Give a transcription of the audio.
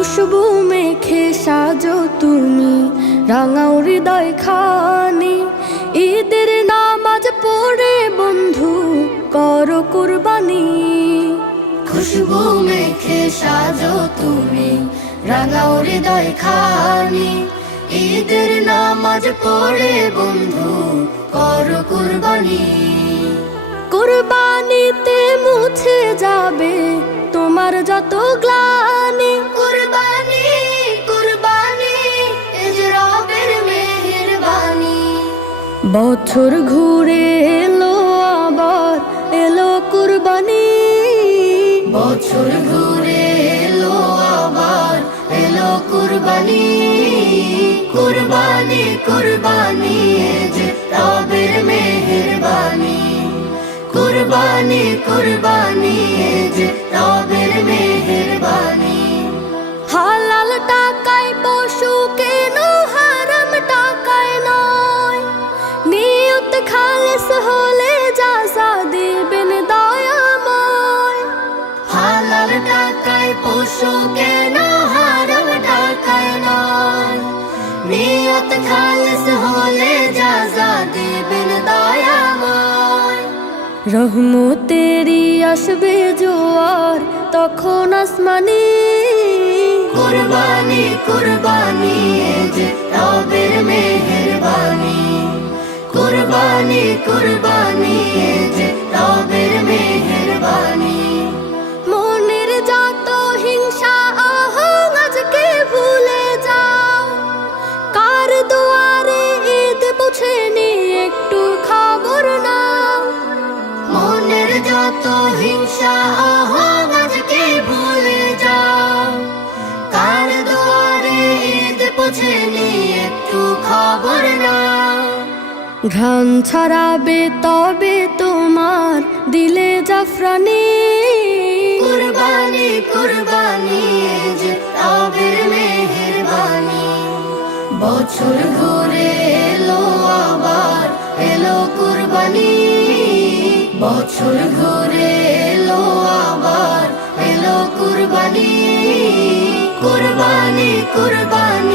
খুশবু মেখে সাজো তুমি রাঙাও হৃদয় খানি। ঈদের নামাজ পড়ে বন্ধু করো কুরবানি। খুশবু মেখে সাজো তুমি রাঙাও হৃদয় খানি। ঈদের নামাজ পড়ে বন্ধু করো কুরবানি। কুরবানিতে মুছে যাবে তোমার যত গ্লানি। কুরবানি কুরবানি এ যে রবের মেহেরবানি। বছর ঘুরে এলো আবার এলো কুরবানি। বছর ঘুরে এলো আবার এলো কুরবানি। কুরবানি কুরবানি এ যে রবের মেহেরবানি। কুরবানি কুরবানি এ যে রবের মেহেরবানি। হালাল টাকায় পশু কেন হারাম টাকায় নয়। নিয়ত খালেস হলে যাজা দিবেন দয়াময়। হালাল টাকায় পশু কেন হারাম টাকায় নয়। নিয়ত খালেস হলে যাজা দিবেন দয়াময়। রহমতেরি আসবে জোয়ার তখন আসমানি। কুরবানি কুরবানি এ যে রবের মেহেরবানি। কুরবানি কুরবানি এ যে রবের মেহেরবানি। মনের যত হিংসা আহং আজকে ভুলে যাও। কার দুয়ারে ঈদ পৌঁছেনি একটু খবর নাও। মনের যত হিংসা আহং আজকে ভুলে যাও। কার দুয়ারে ঈদ পৌঁছেনি একটু খবর নাও। ঘ্রাণ ছড়াবে তবে তোমার দিলে জাফরানি। কুরবানি কুরবানি এ যে রবের মেহেরবানি। বছর ঘুরে এলো আবার এলো কুরবানি। বছর ঘুরে এলো আবার এলো কুরবানি। কুরবানি কুরবানি